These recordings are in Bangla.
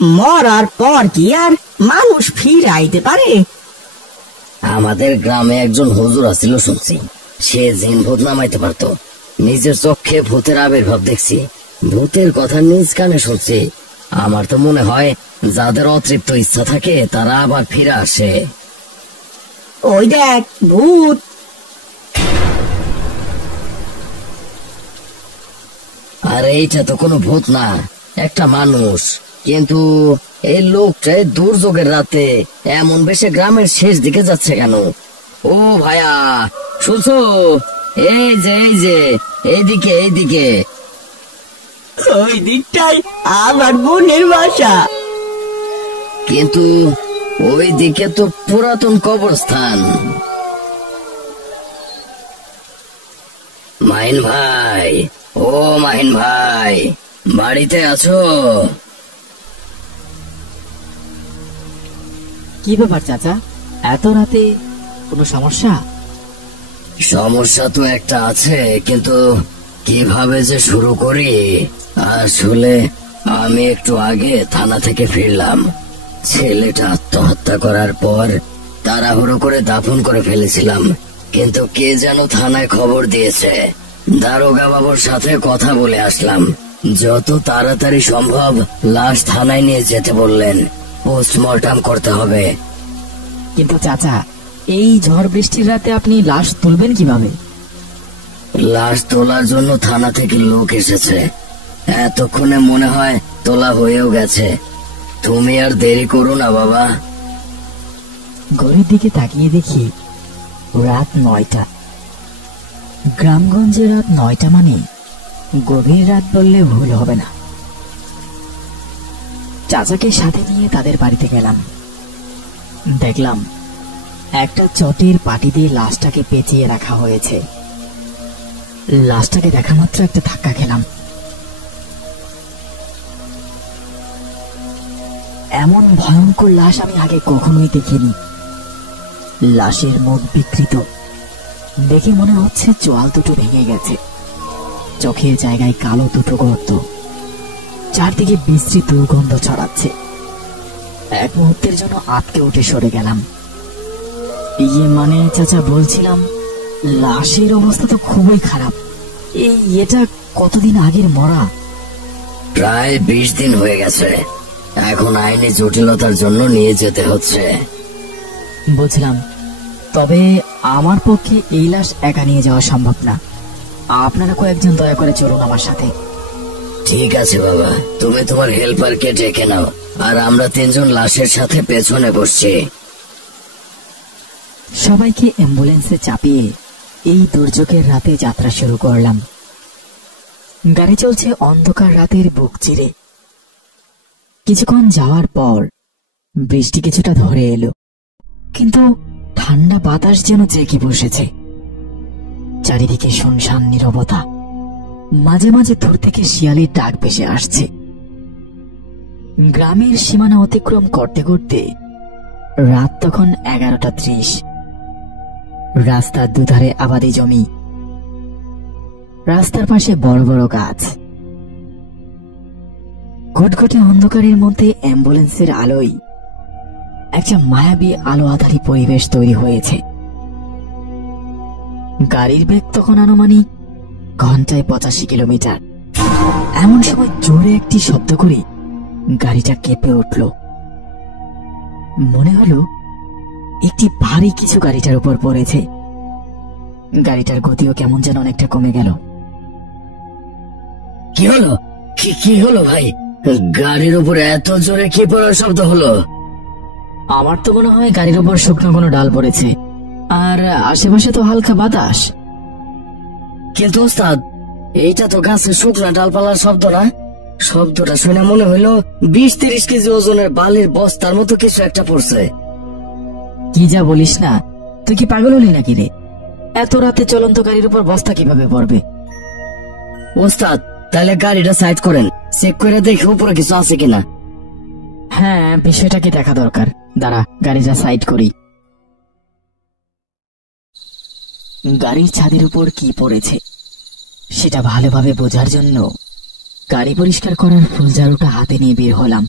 মরার পর কি আর মানুষ ফিরাইতে পারে? আমাদের গ্রামে একজন হুজুর আছিল শুনছি, সে জিন ভূত নামাইতে পারতো। নিজের চোখে ভূতের আবির্ভাব দেখছি, ভূতের কথা নিজ কানে শুনছি। আমার তো মনে হয় যাদের অতৃপ্ত ইচ্ছা থাকে তারা আবার ফিরে আসে। ওই দেখ ভূত! আর এইটা তো কোনো ভূত না, একটা মানুষ। কিন্তু এই লোকটা দুর্যোগের রাতে এমন বেশে গ্রামের শেষ দিকে যাচ্ছে কেন? ও ভাইয়া, শুনছো? এই যে এইদিকে এইদিকে। ওই দিকটাই আমার বোনের বাসা। কিন্তু ওই দিকে তো পুরাতন কবরস্থান। মাহিন ভাই, ও মাহিন ভাই, বাড়িতে আছো? কি ব্যাপার চাচা, এত রাতে কোনো সমস্যা? সমস্যা তো একটা আছে, কিন্তু কিভাবে যে শুরু করি। আসলে আমি একটু আগে থানা থেকে ফিরলাম। ছেলেটা আত্মহত্যা করার পর তাড়াহুড়ো করে দাফন করে ফেলেছিলাম, কিন্তু কে যেন থানায় খবর দিয়েছে। দারোগা বাবুর সাথে কথা বলে আসলাম, যত তাড়াতাড়ি সম্ভব লাশ থানায় নিয়ে যেতে বললেন। পোস্টমর্টম করতে হবে। কিন্তু চাচা, এই ঝড় বৃষ্টির রাতে আপনি লাশ তুলবেন কিভাবে? লাশ তোলার জন্য থানা থেকে লোক এসেছে, এতক্ষণে মনে হয় তোলা হয়েও গেছে। তুমি আর দেরি করো না বাবা। ঘড়ির দিকে তাকিয়ে দেখি রাত 9টা। গ্রামগঞ্জে রাত 9টা মানে গভীর রাত বললে ভুল হবে না। চাচাকে সাথে নিয়ে তাদের বাড়িতে গেলাম। দেখলাম একটা চটের পাটি দিয়ে লাশটাকে পেঁচিয়ে রাখা হয়েছে। লাশটাকে দেখা মাত্র একটা ধাক্কা খেলাম। এমন ভয়ঙ্কর লাশ আমি আগে কখনোই দেখিনি। লাশের মুখ বিকৃত, দেখে মনে হচ্ছে চোয়াল দুটো ভেঙে গেছে। চোখের জায়গায় কালো দুটো গর্ত, চারদিকে বিশ্রী দুর্গন্ধ ছড়াচ্ছে। এক মুহূর্তের জন্য আটকে উঠে সরে গেলাম। মানে চাচা, বলছিলাম লাশের অবস্থা তো খুবই খারাপ। এটা কতদিন আগের মরা? প্রায় 20 দিন হয়ে গেছে। এখন আইনি জটিলতার জন্য নিয়ে যেতে হচ্ছে। বুঝলাম, তবে আমার পক্ষে এই লাশ একা নিয়ে যাওয়া সম্ভব না। আপনারা কয়েকজন দয়া করে চলুন আমার সাথে। ঠিক আছে বাবা, তুমি তোমার হেল্পারকে ডেকে নাও, আর আমরা 3 জন লাশের সাথে পেছনে বসছি। সবাইকে অ্যাম্বুলেন্সে চাপিয়ে এই দুর্যোগের রাতে যাত্রা শুরু করলাম। গাড়ি চলছে অন্ধকার রাতের বুক চিরে। কিছুক্ষণ যাওয়ার পর বৃষ্টি কিছুটা ধরে এলো, কিন্তু ঠান্ডা বাতাস যেন জেগে বসেছে। চারিদিকে শুনশান নীরবতা, মাঝে মাঝে দূর থেকে শিয়ালির ডাক ভেসে আসছে। গ্রামের সীমানা অতিক্রম করতে করতে রাত তখন 11:30। রাস্তার দুধারে আবাদি জমি, রাস্তার পাশে বড় বড় গাছ। ঘটঘটে অন্ধকারের মধ্যে অ্যাম্বুলেন্সের আলোয় একটা মায়াবী আলো আধারী পরিবেশ তৈরি হয়েছে। গাড়ির বেগ তখন আনুমানিক ঘন্টায় 85 কিলোমিটার। এমন সময় জোরে একটি শব্দ করে গাড়িটা কেঁপে উঠল। মনে হলো একটি ভারী কিছু গাড়িটার উপর পড়েছে। গাড়িটার গতিও কেমন যেন অনেকটা কমে গেল। কি হলো? কি হলো ভাই? গাড়ির উপরে এত জোরে কি পড়ার শব্দ হলো? আমার তো মনে হয় গাড়ির উপর শুকনো কোনো ডাল পড়েছে, আর আশেপাশে তো হালকা বাতাস। কিন্তু ওস্তাদ, এইটা তো গাছের শুকনা ডালপালার শব্দ না। শব্দটা শুনে মনে হইলো 20-30 কেজি ওজনের বালির বস্তার মতো কিছু একটা পড়ছে। কি যা বলিস না, তুই কি পাগল হলি নাকি রে? এত রাতে চলন্ত গাড়ির উপর বস্তা কিভাবে পড়বে? ওস্তাদ, তাহলে গাড়িটা সাইড করেন, চেক করে দেখি উপরে কিছু আছে কিনা। হ্যাঁ, বিষয়টাকে দেখা দরকার। দাঁড়া, গাড়িটা সাইড করি। গাড়ির ছাদের উপর কি পড়েছে সেটা ভালোভাবে বোঝার জন্য গাড়ি পরিষ্কার করার ফুলঝাড়ুটা হাতে নিয়ে বের হলাম।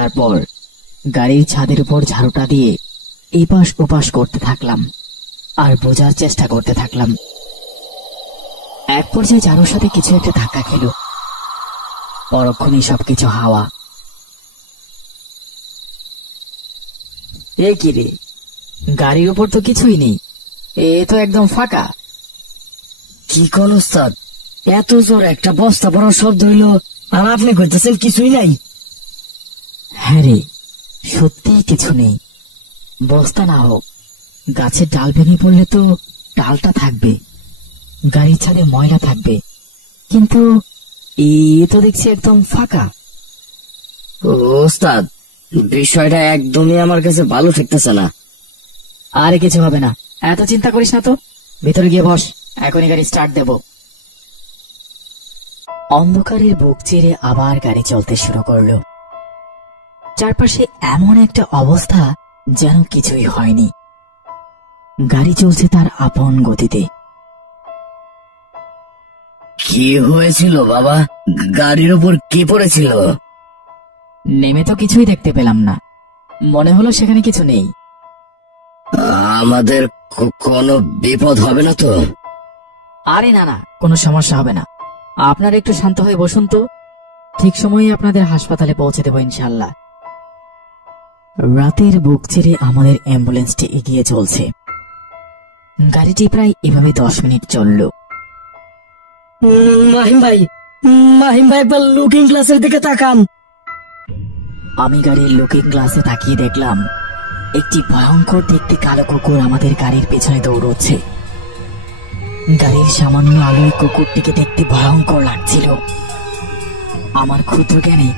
তারপর গাড়ির ছাদের উপর ঝাড়ুটা দিয়ে এপাশ ওপাশ করতে থাকলাম আর বোঝার চেষ্টা করতে থাকলাম। এক পর্যায়ে ঝাড়ুর সাথে কিছু একটা ধাক্কা খেল, পরক্ষণেই সবকিছু হাওয়া। এ কি রে, গাড়ির উপর তো কিছুই নেই, এ তো একদম ফাঁকা। কি কোন ওস্তাদ, এত জোর একটা বস্তা ভরা শব্দ হইল আর আপনি কইতেছেন কিছুই নাই? হ্যাঁ রে, সত্যিই কিছু নেই। বস্তা না হোক, গাছের ডাল ভেঙে পড়লে তো ডালটা থাকবে, গাড়ির ছাদে ময়লা থাকবে, কিন্তু এ তো দেখছি একদম ফাঁকা। ওস্তাদ, বিষয়টা একদমই আমার কাছে ভালো ঠেকতেছে না। আরে কিছু হবে না, এত চিন্তা করিস না তো, ভেতরে গিয়ে বস, এখনই গাড়ি স্টার্ট দেব। অন্ধকারের বুক চিরে আবার গাড়ি চলতে শুরু করলো। চারপাশে এমন একটা অবস্থা যেন কিছুই হয়নি, গাড়ি চলছে তার আপন গতিতে। কি হয়েছিল বাবা? গাড়ির উপর কি পড়েছিল? নেমে তো কিছুই দেখতে পেলাম না, মনে হলো সেখানে কিছু নেই। আমাদের কোনো বিপদ হবে না তো? আরে না না, কোনো সমস্যা হবে না, আপনারা একটু শান্ত হয়ে বসুন তো, ঠিক সময়ে আপনাদের হাসপাতালে পৌঁছে দেবো ইনশাল্লাহ। রাতের বুক ছেড়ে আমাদের অ্যাম্বুলেন্সটি এগিয়ে চলছে। গাড়িটি প্রায় এভাবে 10 মিনিট চলল। মাহিম ভাই, মাহিম ভাই, একবার লুকিং গ্লাসের দিকে তাকান। আমি গাড়ির লুকিং গ্লাসে তাকিয়ে দেখলাম একটি ভয়ঙ্কর দেখতে কালো কুকুর আমাদের গাড়ির পেছনে দৌড়চ্ছে। গাড়ির সামান্য আলোয় কুকুরটিকে দেখতে ভয়ঙ্কর লাগছিল। আমার ক্ষুদ্র জ্ঞানে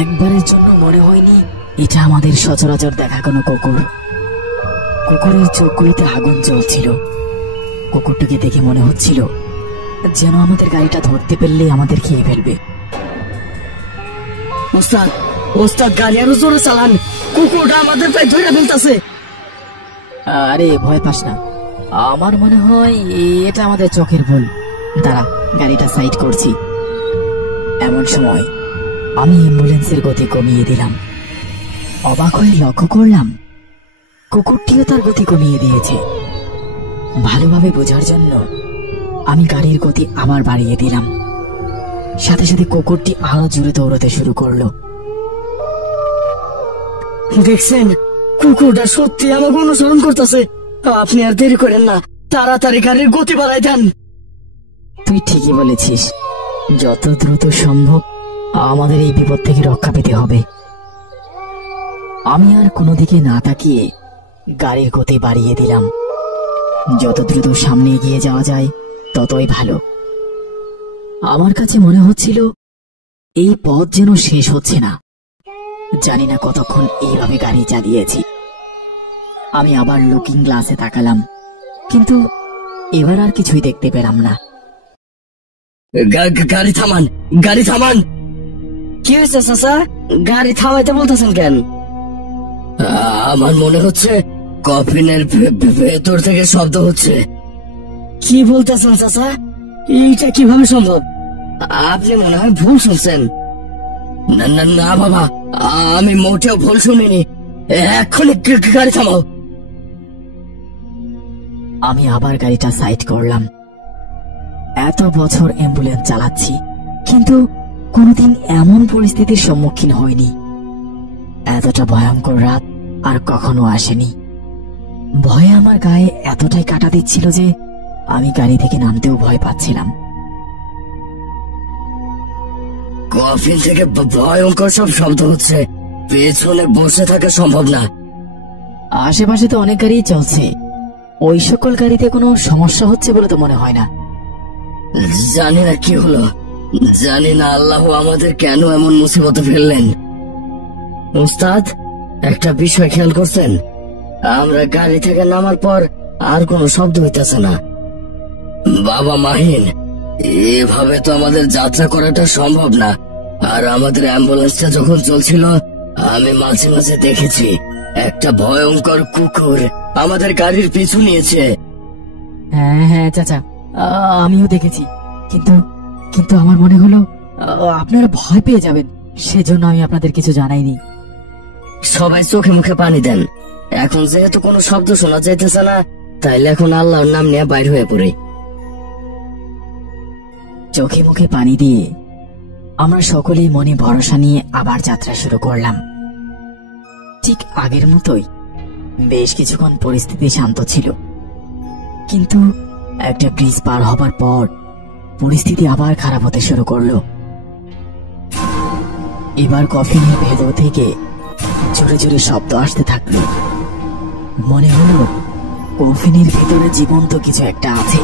একবারের জন্য মনে হয়নি এটা আমাদের সচরাচর দেখা কোনো কুকুর। কুকুরের চোখগুলিতে আগুন জ্বলছিল। কুকুরটিকে দেখে মনে হচ্ছিল যেন আমাদের গাড়িটা ধরতে পারলে আমাদের খেয়ে ফেলবে। ওস্তাদ, ওস্তাদ, গাড়ি আরো জোরে চালান, কুকুরটা আমাদের প্রায় ধরে ফেলতেছে। আরে ভয় পাস না, আমার মনে হয় এটা আমাদের চোখের ভুল। দাঁড়া, গাড়িটা সাইড করছি। এমন সময় আমি অ্যাম্বুলেন্সের গতি কমিয়ে দিলাম। অবাক হয়ে লক্ষ্য করলাম কুকুরটিও তার গতি কমিয়ে দিয়েছে। ভালোভাবে বোঝার জন্য আমি গাড়ির গতি আবার বাড়িয়ে দিলাম। সাথে সাথে কুকুরটি আরো জোরে দৌড়াতে শুরু করলো। দেখছেন, কুকুরটা সত্যি আমাকে অনুসরণ করতেছে। আপনি আর দেরি করেন না, তাড়াতাড়ি গাড়ির গতি বাড়াই দেন। তুই ঠিকই বলেছিস, যত দ্রুত সম্ভব আমাদের এই বিপদ থেকে রক্ষা পেতে হবে। আমি আর কোনো দিকে না তাকিয়ে গাড়ির গতি বাড়িয়ে দিলাম। যত দ্রুত সামনে এগিয়ে যাওয়া যায় ততই ভালো। আমার কাছে মনে হচ্ছিল এই পথ যেন শেষ হচ্ছে না। জানি না কতক্ষণ এইভাবে গাড়ি চালিয়েছি। আমি আবার লুকিং গ্লাসে তাকালাম, কিন্তু এবার আর কিছুই দেখতে পেলাম না। গাড়ি থামান, গাড়ি থামান। কি হয়েছে চাচা, গাড়ি থামাইতে বলতেছেন কেন? আমার মনে হচ্ছে কফিনের ভেতর থেকে শব্দ হচ্ছে। কি বলতেছেন চাচা, এইটা কিভাবে সম্ভব? আপনি মনে হয় ভুল শুনছেন। না না না বাবা, আমি মোটেও ভুল শুনিনি, এক্ষুনি গাড়ি থামাও। আমি আবার গাড়িটা সাইড করলাম। এত বছর অ্যাম্বুলেন্স চালাচ্ছি, কিন্তু কোনোদিন এমন পরিস্থিতির সম্মুখীন হয়নি। এতটা ভয়ঙ্কর রাত আর কখনো আসেনি। ভয়ে আমার গায়ে এতটাই কাটা দিচ্ছিল যে আমি গাড়ি থেকে নামতেও ভয় পাচ্ছিলাম। কফিন থেকে ভয়ঙ্কর সব শব্দ হচ্ছে, পেছনে বসে থাকা সম্ভব না। আশেপাশে তো অনেক গাড়ি চলছে, ওই সকল গাড়িতে কোনো সমস্যা হচ্ছে বলে তো মনে হয় না। জানি না কি হলো, জানি না আল্লাহ আমাদের কেন এমন মুসিবতে ফেললেন। উস্তাদ, একটা বিষয় খেয়াল করছেন? আমরা গাড়ি থেকে নামার পর আর কোনো শব্দ হইতেছে না। বাবা মাহিন, এভাবে তো আমাদের যাত্রা করাটা সম্ভব না। আর আমাদের অ্যাম্বুলেন্সটা যখন চলছিল, আমি মাঝে মাঝে দেখেছি একটা ভয়ঙ্কর কুকুর আমাদের গাড়ির পিছু নিয়েছে। হ্যাঁ হ্যাঁ চাচা, আমিও দেখেছি, কিন্তু কিন্তু আমার মনে হলো আপনারা ভয় পেয়ে যাবেন, সেজন্য আমি আপনাদের কিছু জানাইনি। সবাই চোখে মুখে পানি দেন। এখন যেহেতু কোনো শব্দ শোনা যাইতেছে না, তাইলে এখন আল্লাহর নাম নিয়ে বাইর হয়ে পড়ি। চোখে মুখে পানি দিয়ে আমরা সকলেই মনে ভরসা নিয়ে আবার যাত্রা শুরু করলাম। ঠিক আগের মতোই বেশ কিছুক্ষণ পরিস্থিতি শান্ত ছিল, কিন্তু একটা ব্রিজ পার হবার পর পরিস্থিতি আবার খারাপ হতে শুরু করলো। এবার কফিনের ভেতর থেকে জোরে জোরে শব্দ আসতে থাকলো। মনে হলো কফিনের ভেতরে জীবন্ত কিছু একটা আছে,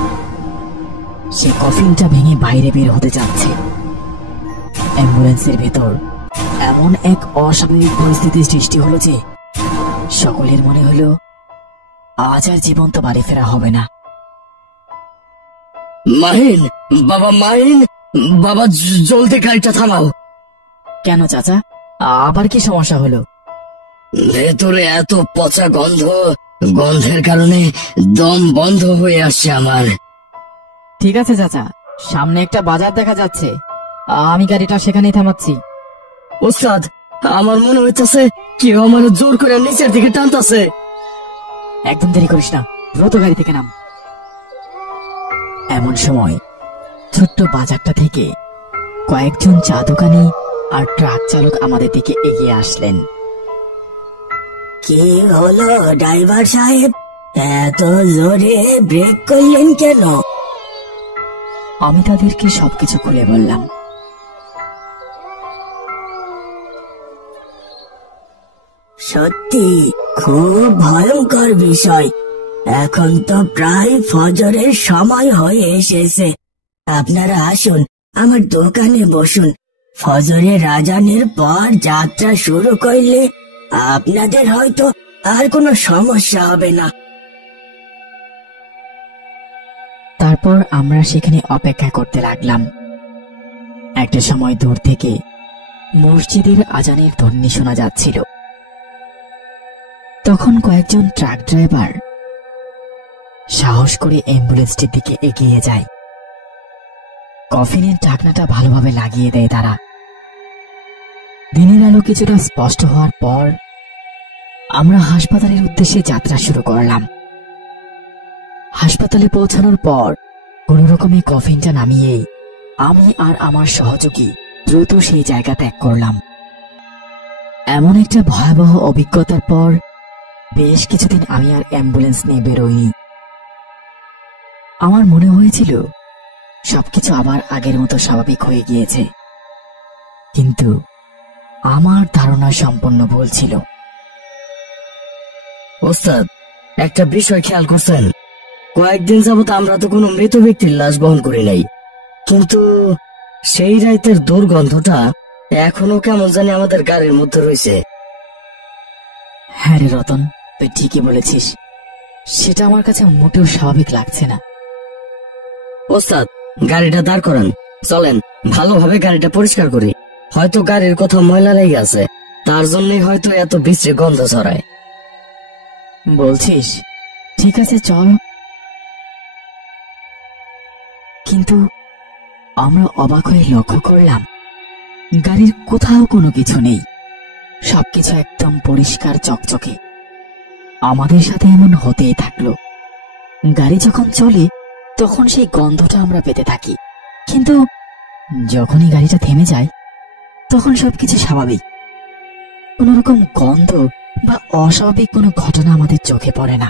সে কফিনটা ভেঙে বাইরে বের হতে যাচ্ছে। অ্যাম্বুলেন্সের ভেতর এমন এক অস্বাভাবিক পরিস্থিতির সৃষ্টি হলো যে সকলের মনে হলো আজ আর জীবন্ত বাড়ি ফেরা হবে না। মাহিন, বাবা মাহিন, বাবা জলদি গাড়িটা থামাও। কেন চাচা, আবার কি সমস্যা হলো? ভেতরে এত পচা গন্ধ, গন্ধের কারণে দম বন্ধ হয়ে আসছে আমার। ঠিক আছে চাচা, সামনে একটা বাজার দেখা যাচ্ছে, আমি গাড়িটা সেখানেই থামাচ্ছি। ওস্তাদ, আমার মনে হইতেছে কেউ আমার জোর করে নিচের দিকে টানতেছে। একদম দেরি করিস না, দ্রুত গাড়ি থেকে নাম। এমন সময় ছোট্ট বাজারটা থেকে কয়েকজন চা দোকানি আর ট্রাক চালক আমাদের দিকে এগিয়ে আসলেন। কি হলো ড্রাইভার সাহেব, এত জোরে ব্রেক করলেন কেন? আমি তাদেরকে সবকিছু খুলে বললাম। সত্যি খুব ভয়ঙ্কর বিষয়। এখন তো প্রায় ফজরের সময় হয়ে এসেছে। আপনারা আসুন, আমার দোকানে বসুন। ফজরের আজানের পর যাত্রা শুরু করলে আপনাদের হয়তো আর কোনো সমস্যা হবে না। তারপর আমরা সেখানে অপেক্ষা করতে লাগলাম। একটা সময় দূর থেকে মসজিদের আজানের ধ্বনি শোনা যাচ্ছিল। তখন কয়েকজন ট্রাক ড্রাইভার সাহস করে অ্যাম্বুলেন্সটির দিকে এগিয়ে যায়। কফিনের ঢাকনাটা ভালোভাবে লাগিয়ে দেয় তারা। দিনের আলো কিছুটা স্পষ্ট হওয়ার পর আমরা হাসপাতালের উদ্দেশ্যে যাত্রা শুরু করলাম। হাসপাতালে পৌঁছানোর পর কোন রকমে কফিনটা নামিয়েই আমি আর আমার সহযোগী দ্রুত সেই জায়গা ত্যাগ করলাম। এমন একটা ভয়াবহ অভিজ্ঞতার পর বেশ কিছুদিন আমি আর অ্যাম্বুলেন্স নিয়ে বেরোইনি। আমার মনে হয়েছিল সবকিছু আবার আগের মতো স্বাভাবিক হয়ে গিয়েছে, কিন্তু আমার ধারণা সম্পূর্ণ ভুল ছিল। ওস্তাদ, একটা বিষয় খেয়াল করছেন? কয়েকদিন যাবত আমরা তো কোনো মৃত ব্যক্তির লাশ বহন করি নাই, কিন্তু সেই রাতের দুর্গন্ধটা এখনো কেমন জানি আমাদের গাড়ির মধ্যে রয়েছে। হ্যাঁ রে রতন, তুই ঠিকই বলেছিস, সেটা আমার কাছে মোটেও স্বাভাবিক লাগছে না। ওস্তাদ, গাড়িটা দাঁড় করান, চলেন ভালোভাবে গাড়িটা পরিষ্কার করি। হয়তো গাড়ির কোথাও ময়লা লেগে আছে, তার জন্যই হয়তো এত বিশ্রী গন্ধ ছড়ায়। বলছিস? ঠিক আছে, চল। কিন্তু আমরা অবাক হয়ে লক্ষ্য করলাম গাড়ির কোথাও কোনো কিছু নেই, সবকিছু একদম পরিষ্কার চকচকে। আমাদের সাথে এমন হতেই থাকলো। গাড়ি যখন চলে তখন সেই গন্ধটা আমরা পেতে থাকি, কিন্তু যখনই গাড়িটা থেমে যায় তখন সবকিছু স্বাভাবিক। কোন রকম গন্ধ বা অস্বাভাবিক কোনো ঘটনা আমাদের চোখে পড়ে না।